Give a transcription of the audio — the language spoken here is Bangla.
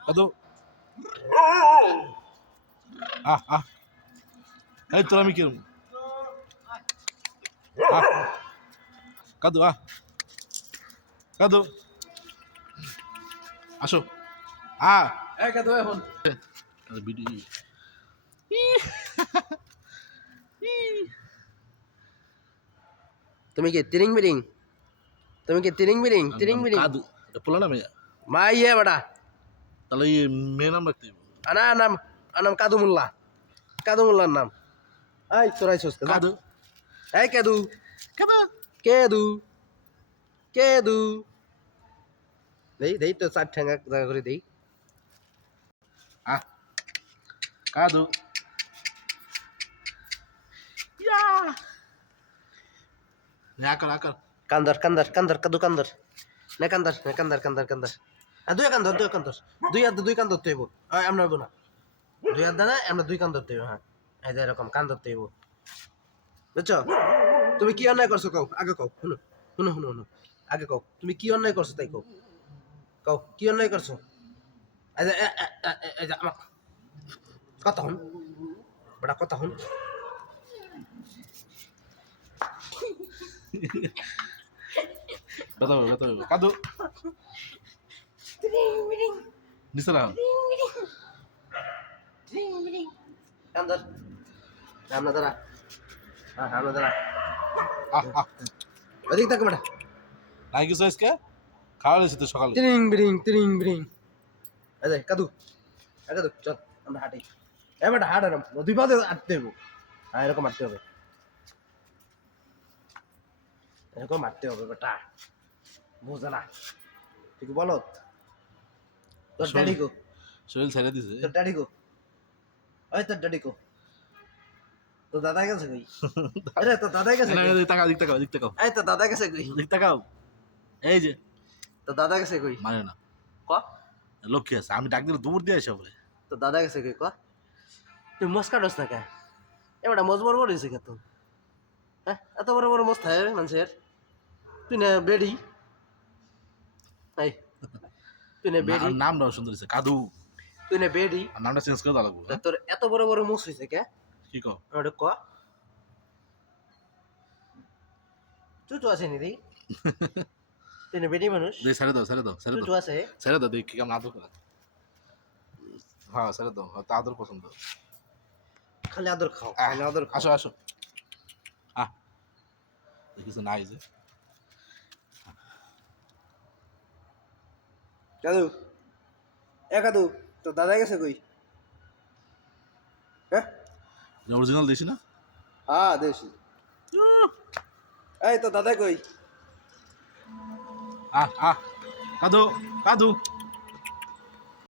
কাদু আহ আহ এই তোর আমি কিরম কাদু আহ কাদু আসো আ কাদু এখন বিডি তুমি কি তিরিং বিরিং তুমি কি তিরিং বিরিং তিরিং বিরিং পোলা না মেয়া মাইয়ে বেটা তাহলে এই মেয়ে নাম রাখতে। আনা নাম আনাম কাদু মোল্লা কাদু মোল্লার নাম। এই তোরাই সস্তে কাদু? এই কেদু। কাদু? কেদু। কেদু। দেই দেই তো চার ঠ্যাঙ্গা জায়গা করে দেই। আহ কাদু। ইয়া! নে আকার আকার। কান্দার কান্দার কান্দার কাদু কান্দার। নে কান্দার নে কান্দার কান্দার কান্দার। দুই কান্দার দুই কান্দার দুই হাত দুই কান্দর তৈব আমরা হইব না। দুই হাত না আমরা দুই কান্দর তৈব হ্যাঁ। এই যে এরকম কান্দর তৈব বুঝছ? তুমি কি অন্যায় করছ কও? আগে কও শুনো শুনো শুনো শুনো। আগে কও তুমি কি অন্যায় করছ তাই কও। কও কি অন্যায় করছ? কথা শুন। বড়া কথা শুন। হবে ব্যথা কাদু। নিচে রাখো কান্দর। আমরা দাঁড়া হ্যাঁ আমরা দাঁড়া ওদিক থাকো বেটা। নাই কিছু আজকে? খাওয়া হয়েছে তো সকালে। তিরিং বিরিং তিরিং বিরিং। এই যে কাদু। এই কাদু চল আমরা হাঁটি। এ বেটা হাঁট এরকম দুই পাতে হাঁটতে হবে হ্যাঁ এরকম হাঁটতে হবে। এরকম হাঁটতে হবে বেটা। বুঝে না। ঠিক বলো তোর। ড্যাডি কো? শরীর ছেড়ে দিছে। তোর ড্যাডি কো? ওই তোর ড্যাডি কো। তোর দাদা গেছে কই? আরে তোর দাদা গেছে কই? তাকাও দিক তাকাও দিক তাকাও। এই তোর দাদা গেছে কই? দিক তাকাও। এই যে তোর দাদা গেছে কই? মানে না। ক? লক্ষ্মী আছে আমি ডাক দিলে দূর দিয়ে আসে বলে তো দাদা গেছে কই ক? তুই মস্কা ডস না কে? এবারে মজ বড় হয়েছে কে তো হ্যাঁ এত বড় বড় মস্ত হয় মানুষের। তুই না বেডি। এই তুই না বেডি নাম নাম সুন্দর হয়েছে কাদু। তুই না বেডি নামটা চেঞ্জ করে দেওয়া তোর এত বড় বড় মুখ হয়েছে কে? কি কও? ওটা ক। তুই তো আছে নি তুই না বেডি মানুষ? দেখ ছেড়ে দাও ছেড়ে দাও ছেড়ে তুই আছে? ছেড়ে দাও দেখ কেমন আদর করে? হ্যাঁ ছেড়ে দাও হয়তো আদর পছন্দ। খালি আদর খাও খালি আদর আসো আসো। আহ কিছু নাই যে। কাদু এ কাদু তো দাদা গেছে কই? হ্যাঁ? অরিজিনাল দিছি না? হ্যাঁ দেশি। এই তো দাদা কই? আহ আহ কাদু কাদু।